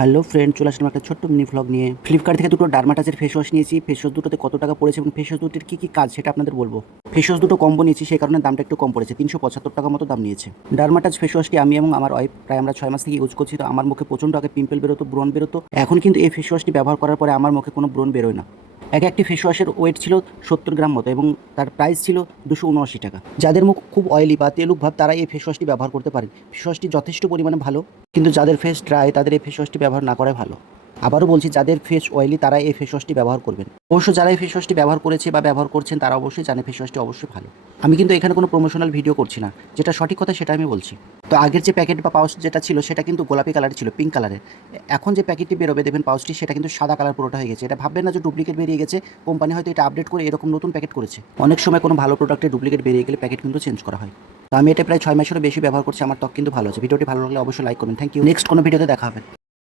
Hello friend, চলে আসলাম একটা ছোট্ট মিনি ভ্লগ নিয়ে। ফ্লিপকার্ট থেকে দুটো ডার্মাটাচের ফেস ওয়াশ নিয়েছি। ফেস ওয়াশ দুটোতে কত টাকা পড়েছে এবং ফেস ওয়াশ দুটির কী কী কাজ সেটা আপনাদের বলবো। ফেস ওয়াশ দুটো কম্বো নিয়েছি, সেই কারণে দামটা একটু কম পড়েছে, 375 টাকা মতো দাম নিয়েছে। ডার্মাটাচ ফেস ওয়াশটি আমি এবং আমার ওয়াইফ প্রায় আমরা 6 মাস থেকে ইউজ করছি। তো আমার মুখে প্রচণ্ড আগে পিম্পল বেরোতো, ব্রণ বেরোতো। এখন কিন্তু এই ফেস ওয়াশটি ব্যবহার করার পরে আমার মুখে কোনো ব্রণ বেরোয় না। একটি ফেস ওয়াশের ওয়েট ছিল 70 গ্রাম মতো এবং তার প্রাইস ছিল 279 টাকা। যাদের মুখ খুব অয়েলি বা তেলুক ভাব তারা এই ফেস ওয়াশটি ব্যবহার করতে পারেন। ফেস ওয়াশটি যথেষ্ট পরিমাণে ভালো, কিন্তু যাদের ফেস ড্রাই তাদের এই ফেস ওয়াশটি ব্যবহার না করাই ভালো। আবারও বলছি, যাদের ফেস অয়েলি তারা এই ফেস ওয়াশটি ব্যবহার করবেন। অবশ্য যারা এই ফেস ওয়াশটি ব্যবহার করেছে বা ব্যবহার করছেন তারা অবশ্যই জানে ফেস ওয়াশটি অবশ্যই ভালো। আমি কিন্তু এখানে কোনো প্রমোশনাল ভিডিও করছি না, যেটা সঠিক কথা সেটা আমি বলছি। তো আগের যে প্যাকেট বা পাউচ যেটা ছিল সেটা কিন্তু গোলাপি কালারের ছিল, পিঙ্ক কালারের। এখন যে প্যাকেটটি বেরোবে দেখবেন পাউচটি, সেটা কিন্তু সাদা কালার পুরোটা হয়ে গেছে। এটা ভাববেন না যে ডুপ্লিকেট বেরিয়ে গেছে, কোম্পানি হয়তো এটা আপডেট করে এরকম নতুন প্যাকেট করেছে। অনেক সময় কোনো ভালো প্রোডাক্টের ডুপ্লিকেট বেরিয়ে গেলে প্যাকেট কিন্তু চেঞ্জ করা হয়। তো আমি এটা প্রায় 6 মাসেরও বেশি ব্যবহার করছি, আমার ত্বক কিন্তু ভালো আছে। ভিডিওটি ভালো লাগলে অবশ্যই লাইক করবেন। Thank you. নেক্সট কোনো ভিডিওতে দেখা হবে।